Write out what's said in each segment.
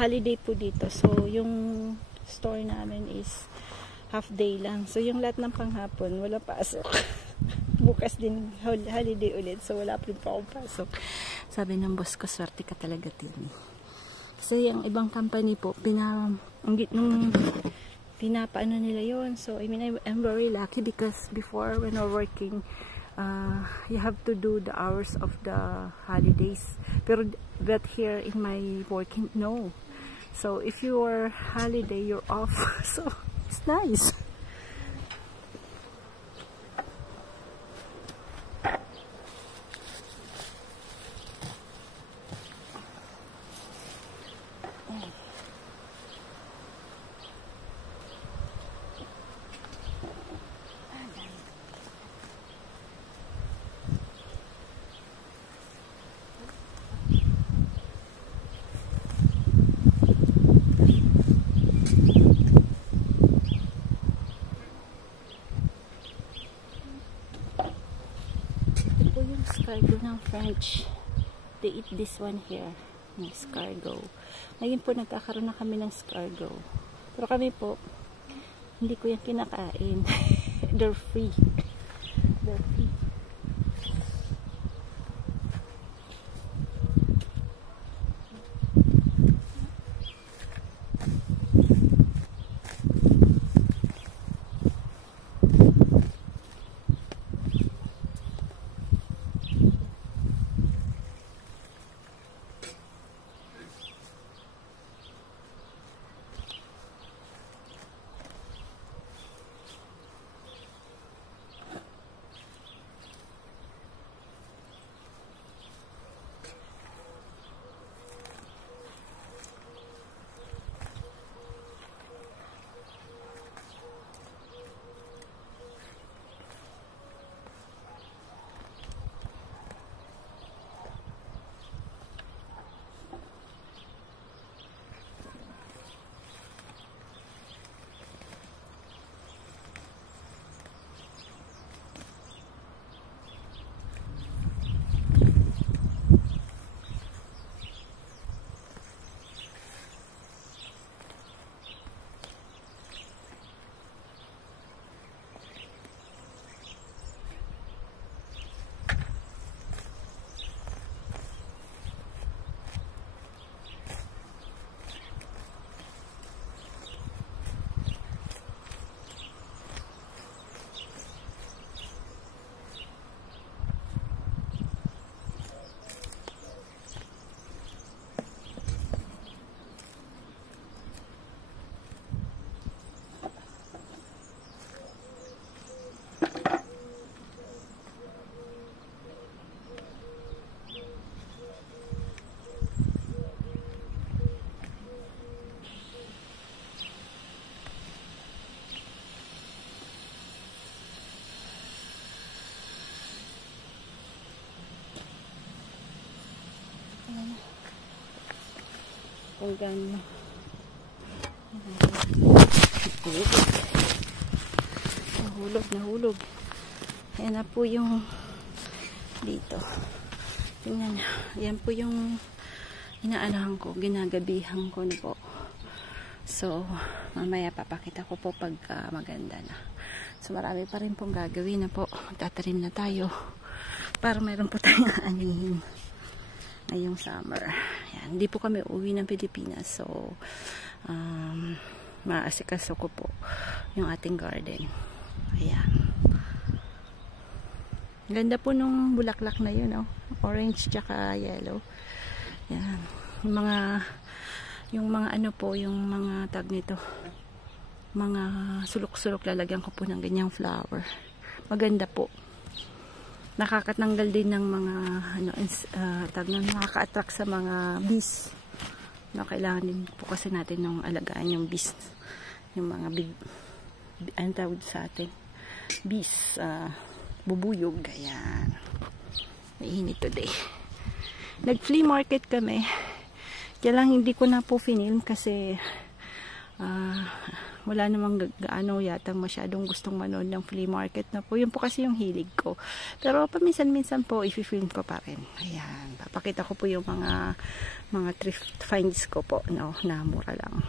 holiday po dito. So, yung store namin is half day lang. So, yung lahat ng panghapon, wala pasok. Bukas din holiday ulit. So, wala pa rin po akong pasok. Sabi ng boss ko, swerte ka talaga, Tini. Kasi yung ibang company po, pinapaano nila yon. So, I mean, I'm very lucky because before, when we're working, you have to do the hours of the holidays. But here in my working, no. So, if you are holiday, you're off. So, it's nice. Escargot ng French. They eat this one here. Ng escargot. Ngayon po nagkakaroon na kami ng escargot. Pero kami po, hindi ko yan kinakain. They're free. They're free. Kung gano'n. Nahulog. Ayan na po yung dito. Tingnan na. Ayan po yung inaanahan ko. Ginagabihan ko na po. So, mamaya papakita ko po pagka maganda na. So, marami pa rin pong gagawin na po. Magtatanim na tayo. Para mayroon po tayong anihin ngayong summer. Yan. Hindi po kami uwi ng Pilipinas. So, maasikaso ko po yung ating garden. Ayan. Ganda po nung bulaklak na yun, oh. Orange tsaka yellow. Yan. Yung mga ano po, yung mga tag nito. Mga sulok-sulok lalagyan ko po ng ganyang flower. Maganda po. Nakakatanggal din ng mga nakaka-attract sa mga bees. No, kailangan din po kasi natin ng alagaan yung bees, yung mga ang tawag sa atin bees, bubuyog. Ayan, mainit today. Nag flea market kami, kaya lang hindi ko na po film kasi wala namang gaano yatang masyadong gustong manood ng flea market na po. Yun po kasi yung hilig ko. Pero paminsan-minsan po, i-film ko pa rin. Ayan, papakita ko po yung mga thrift finds ko po, no, na mura lang.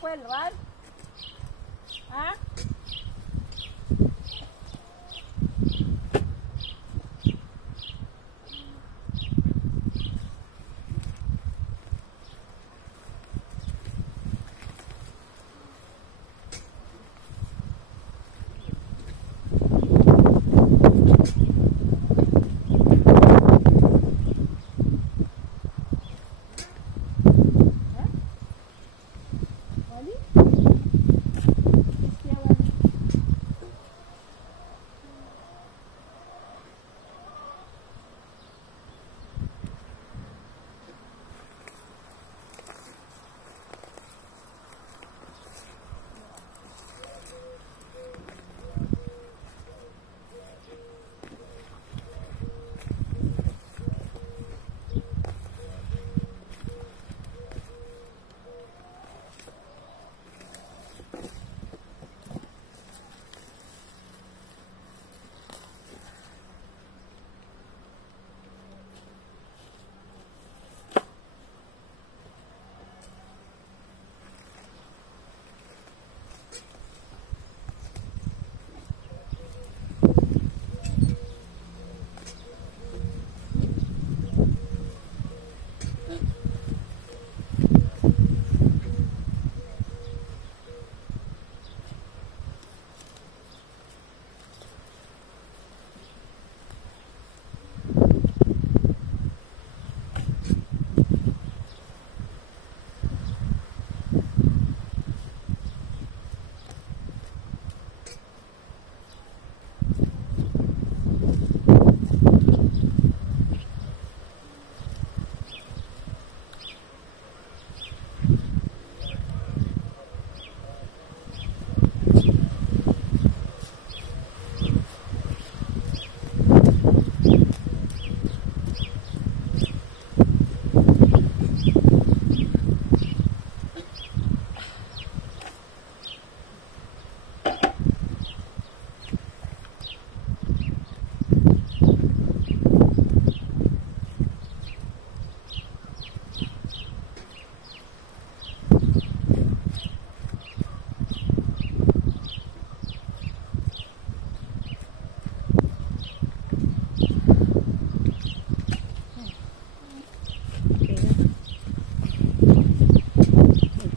Kuelwan? Ha? Wali? Kesialan.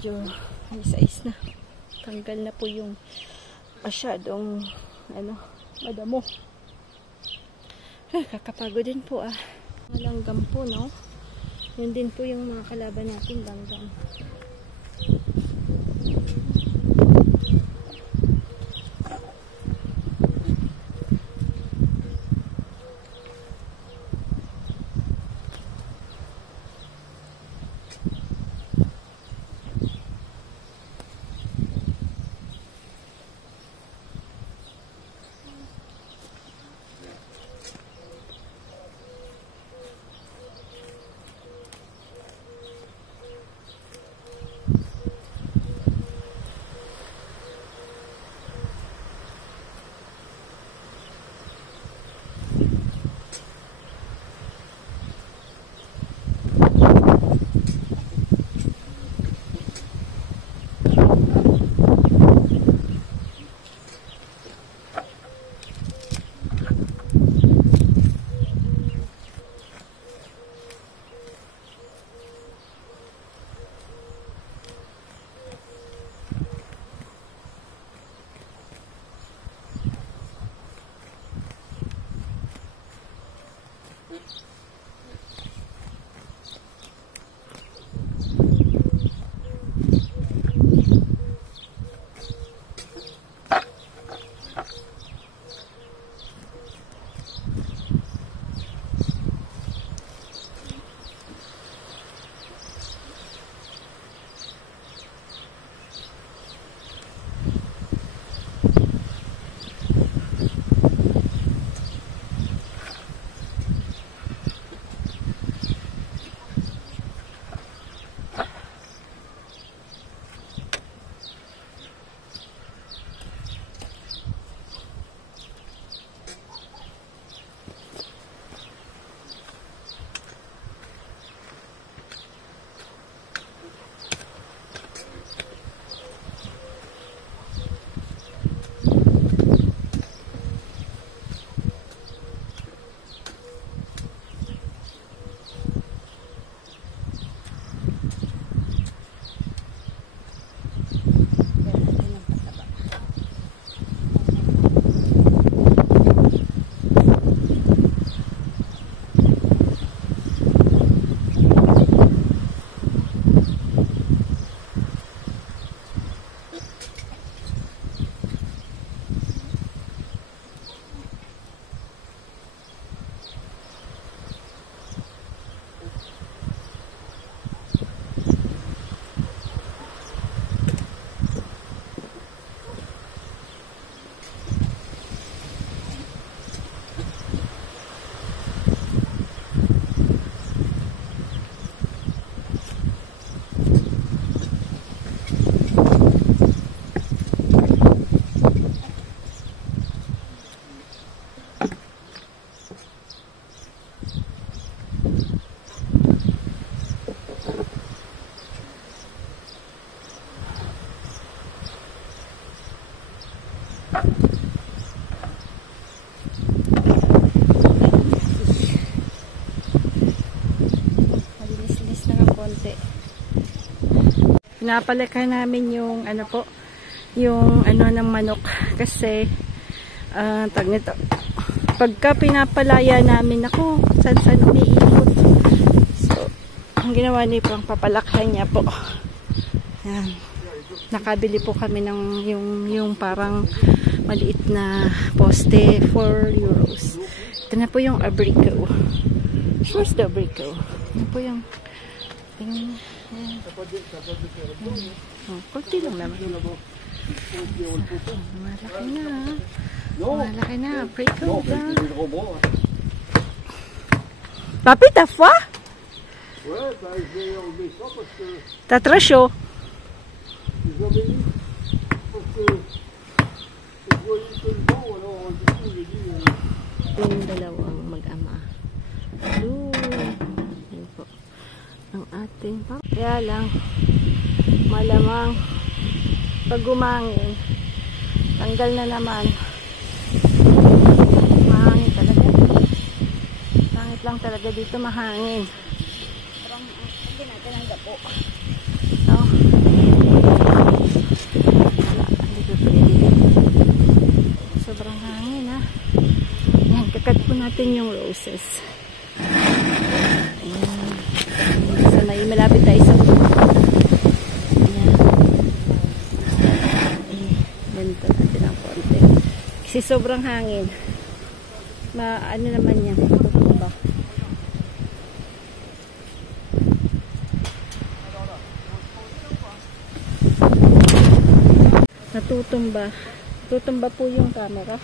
medyo sais na. Tanggal na po yung masyadong madamo. Kakapagod din po langgam po, no? Yun din po yung mga kalaban natin, langgam. Pinapalakay namin yung yung ng manok kasi tag nito. Pagka pinapalaya namin saan umiikot. So, ang ginawa niya pang papalakay niya po. Yan. Nakabili po kami ng yung parang maliit na poste, 4 euros. Ito na po yung abrico. Where's the abrico? Ito po yung kunti lang naman. Malaki na. Abrico ba? Papi, t'as faim? Ouais, bah je vais enlever ça parce que... T'as très chaud. Ils avaient dit, parce que je voyais que le vent, alors du coup j'ai dit... Yung dalawang mag-ama. Yun po. Ang ating kaya lang, malamang pag gumangin, tanggal na naman. Mahangin talaga. Pangit lang talaga dito, mahangin. Hindi natin ang gapo. So, natin yung roses. Ayan. So, malapit tayo sa ayan. Ganito natin ang konti. Kasi sobrang hangin. Ano naman yan? Tutumba. Natutumba. Tutumba po yung camera.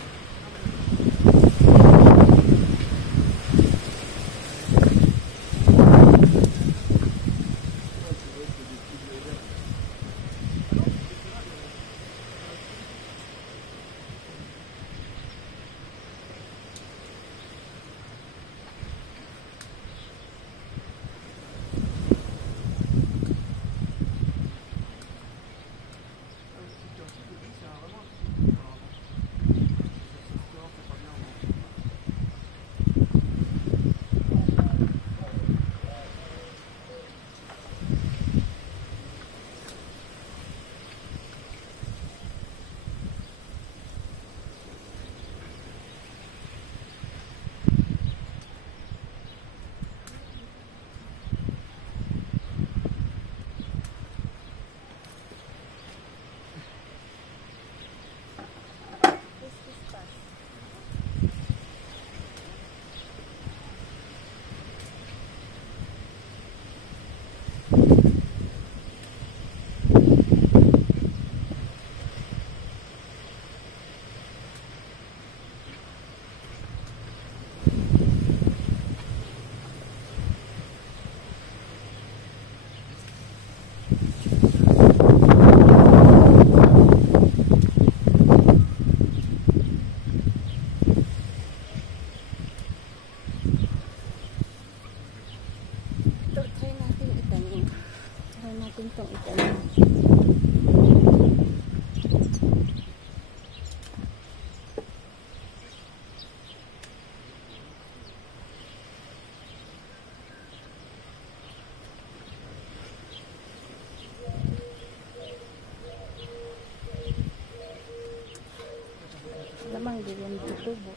Itong itanim. Lamang din yung tutubo.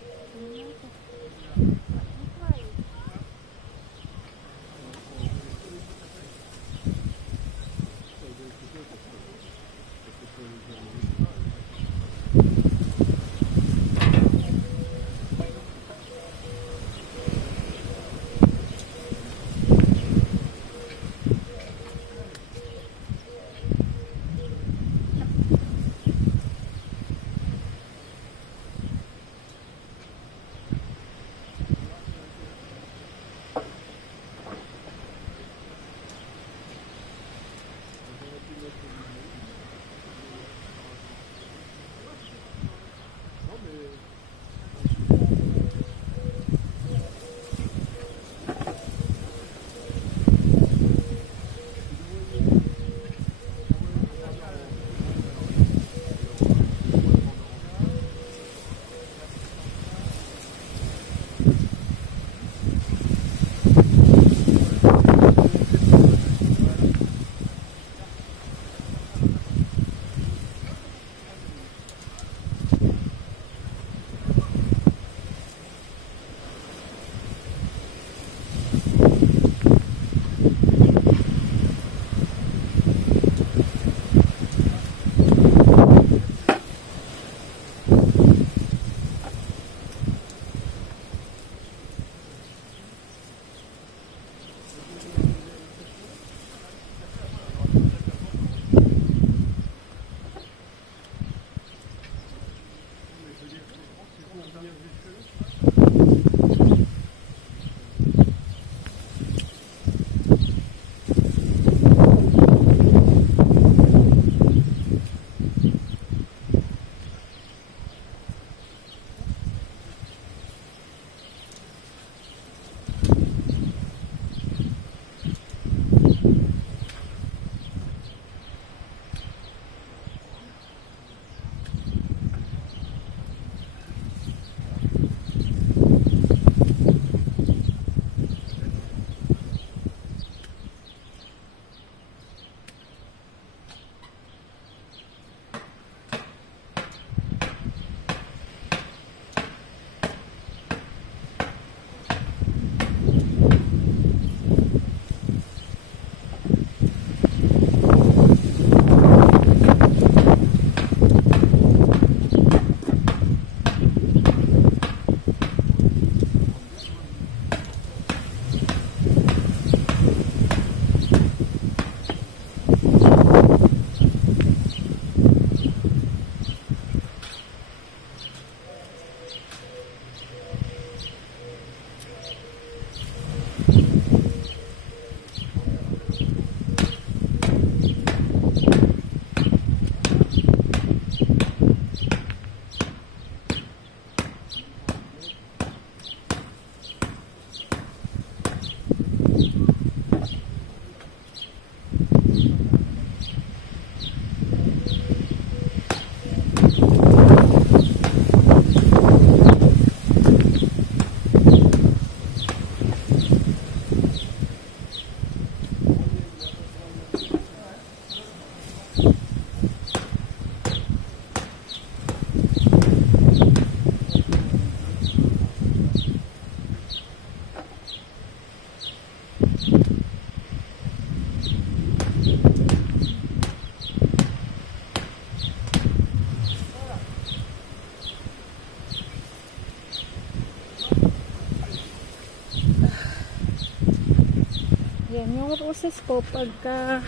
Yung roses po, pagka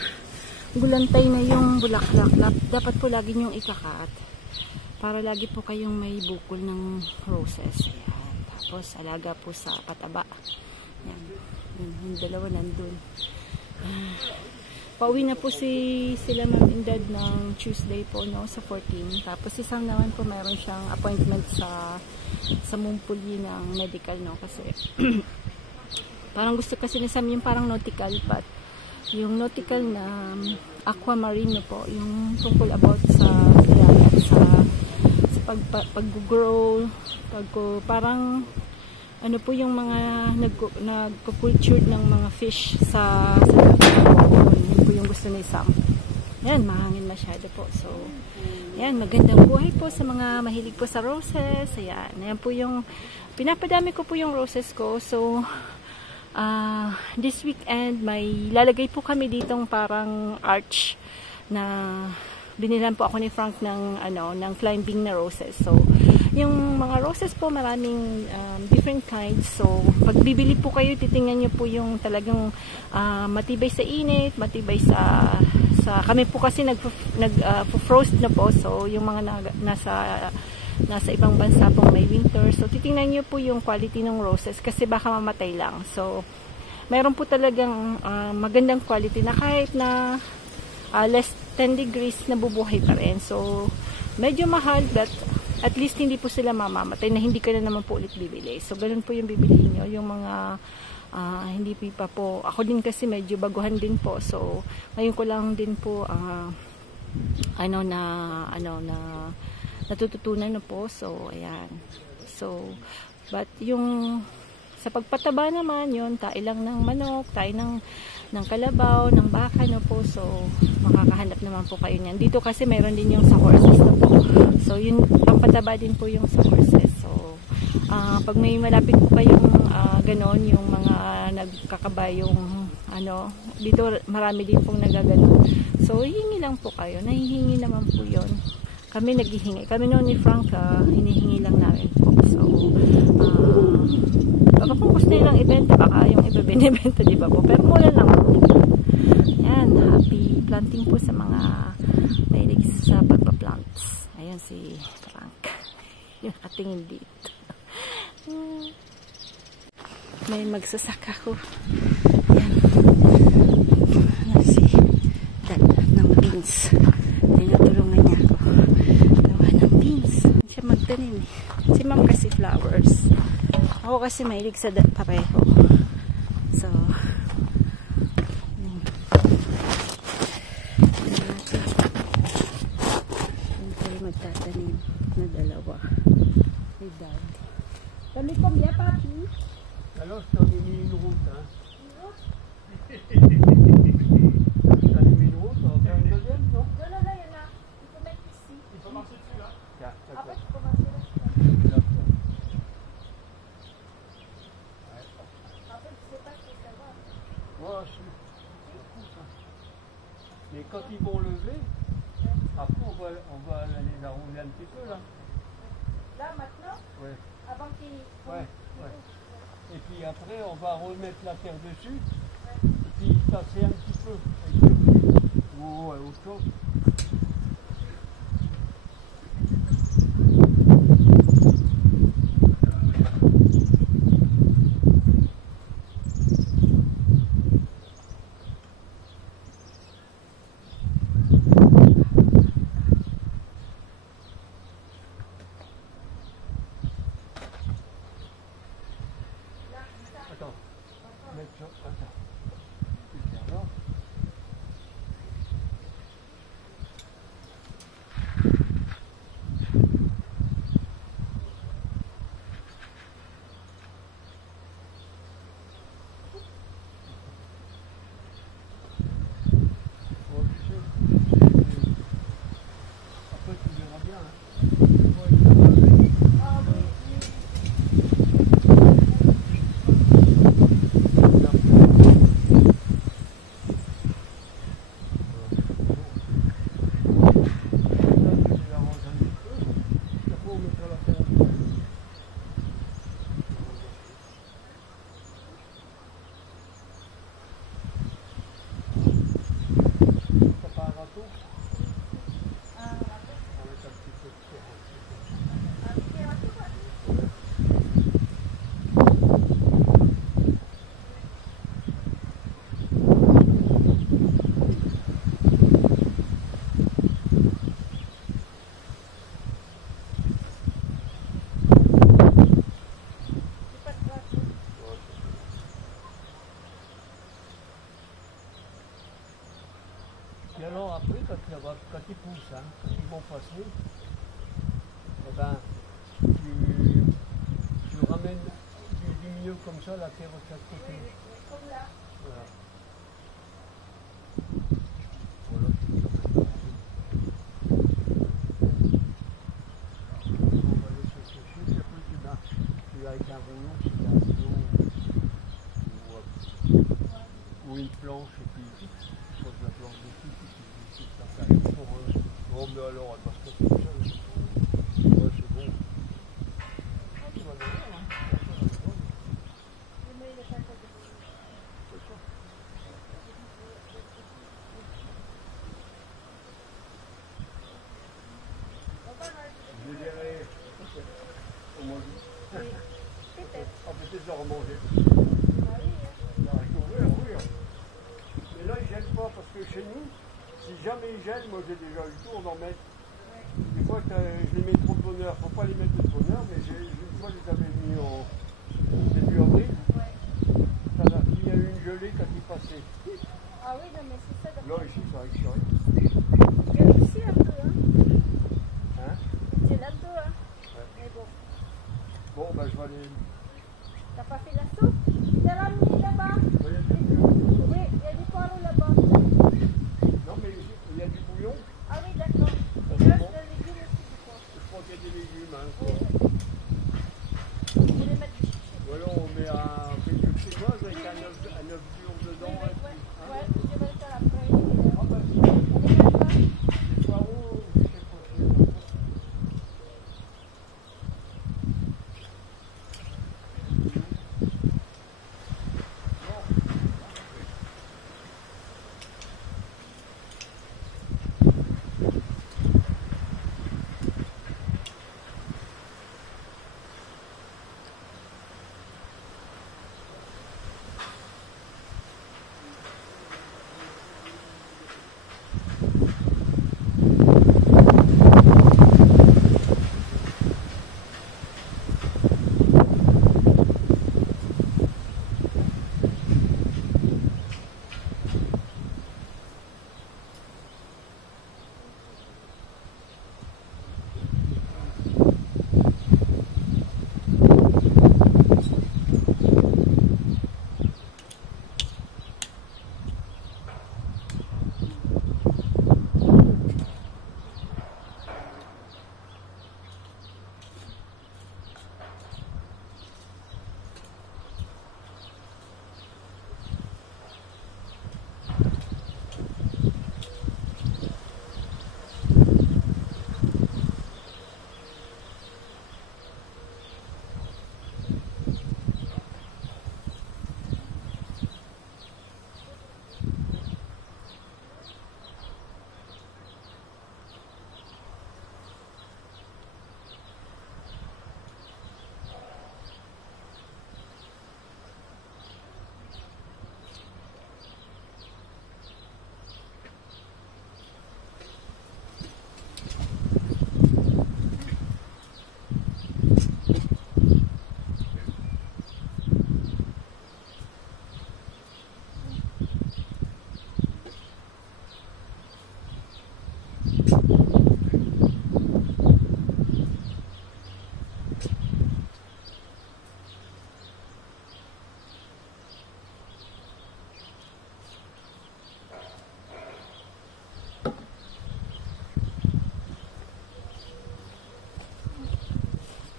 gulantay na yung bulaklak, dapat po lagi nyong ikakat para lagi po kayong may bukol ng roses. Ayan. Tapos alaga po sa pataba. Ayan. Yung dalawa nandun. Pauwi na po sila Ma'am and Dad ng Tuesday po, no, sa 14. Tapos isang naman po mayroon siyang appointment sa Mumpuli ng medical, no, kasi parang gusto kasi ni Sam yung parang nautical, but yung nautical na aquamarine, no, po, yung tungkol about sa pag-grow, parang ano po yung mga nagko-culture ng mga fish sa yun po yung gusto ni Sam. Yan, mahangin masyado po. So, yan, magandang buhay po sa mga mahilig po sa roses. Ayan, ayan po yung, pinapadami ko po yung roses ko. So, this weekend, may lalagay po kami ditong parang arch na binilan po ako ni Frank ng, ng climbing na roses. So, yung mga roses po, maraming different kinds. So, pag bibili po kayo, titingnan nyo po yung talagang matibay sa init, matibay sa kami po kasi nag-frost na po. So, yung mga nasa ibang bansa pong may winter. So, titingnan nyo po yung quality ng roses kasi baka mamatay lang. So, meron po talagang magandang quality na kahit na less 10 degrees na bubuhay pa rin. So, medyo mahal, but at least hindi po sila mamamatay na hindi ka na naman po ulit bibili. So, ganun po yung bibili nyo. Yung mga hindi pa po. Ako din kasi medyo baguhan din po. So, ngayon ko lang din po natututunan na po. So, ayan. So, but yung sa pagpataba naman, yun, tayo lang ng manok, tayo ng kalabaw, ng baka na po. So, makakahanap naman po kayo niyan. Dito kasi mayroon din yung sa horses na po. So, yun, pampataba din po yung sa horses. So, pag may malapit po kayong ganon, yung mga nagkakabayong dito marami din pong nagaganon. So, hihingi lang po kayo. Nahihingi naman po yun. Kami naghihingi. Kami noon ni Frank, hinihingi lang namin po. So, baka kung gusto nilang ibenta, baka yung iba binibenta, di ba po? Pero mula lang po. Yan, happy planting po sa mga mahilig sa pagpa-plants. Ayan si Frank. Yung nakatingin dito. May magsasaka ko. Yan. Si Dad ng beans. Tinutulungan niya ako. Gawa ng beans. Siya magtanim eh. Si Ma'am kasi flowers. Ako kasi mahilig sa pareho. So, tayo magtatanim na dalawa. Si Dad. Dami kong biya, papi. Alors, je t'en ai mis une route, hein. Je t'en ai mis une route, on va faire une deuxième, non? Non, il y en a. Il faut mettre ici. Il faut marcher dessus, là. Tiens, Après, d'accord. tu peux marcher là. D'accord. Après, tu sais pas ce que ça va. Ouais, c'est fou, ça. Mais quand ils vont lever, après, on va les arroser un petit peu, là. Là, maintenant, Ouais, avant qu'il... ouais, ouais. Et puis après, on va remettre la terre dessus, puis tasser un petit peu avec le blé ou autre chose. Attends, mettre ça, attends. Et puis alors. Oui, quand ils poussent, hein, quand ils vont passer, eh ben, tu ramènes du milieu comme ça, la terre de chaque côté. Comme là. Voilà. Voilà. On va laisser sécher, puis après tu as avec un rouleau, si tu as un rouleau ou une planche, et puis tu poses la planche dessus, puis tu ça fait pour bon, mais alors elle va se mettre toute seule. Ouais, c'est bon. Ah, tu vas le voir, hein. Mais il est pas encore dessus. C'est ça. Je les verrai au mois d'août. Oui. Peut-être. Ah, peut-être leur manger. Ah oui, hein. Oui. Mais là, ils gênent pas parce que chez nous, si jamais ils gênent, moi j'ai déjà eu le tour d'en mettre. Des fois, je les mets trop de bonheur. Faut pas les mettre de bonheur, mais une fois, je les avais mis en début avril. Ouais. Il y a eu une gelée quand ils passaient. Ah oui, non, mais c'est ça. Là, ici, ça a explosé. Il y a ici un peu, hein. Hein? C'est là un peu, hein. Ouais. Mais bon. Bon, ben, je vais aller. T'as pas fait la soupe? T'as ramené là-bas? Il y a du bouillon. Oui, il y a du poireau là-bas. Non, mais il y a du bouillon. Ah oui, d'accord. Et C'est là, bon. c'est le légume aussi, du coup. Je crois qu'il y a des légumes. Hein. Oui. Vous voulez mettre du chichi? Voilà, on met un peu de chinoise avec un œuf dur dedans. Oui, Et puis, ouais, hein. ouais, je vais le faire après. Ah, ben, On est d'accord? les poireaux, je sais pas si c'est comme ça.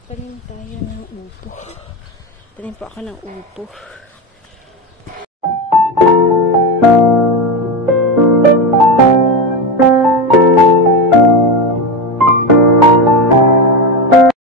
Tanim tayo ng upo. Tanim po ako ng upo.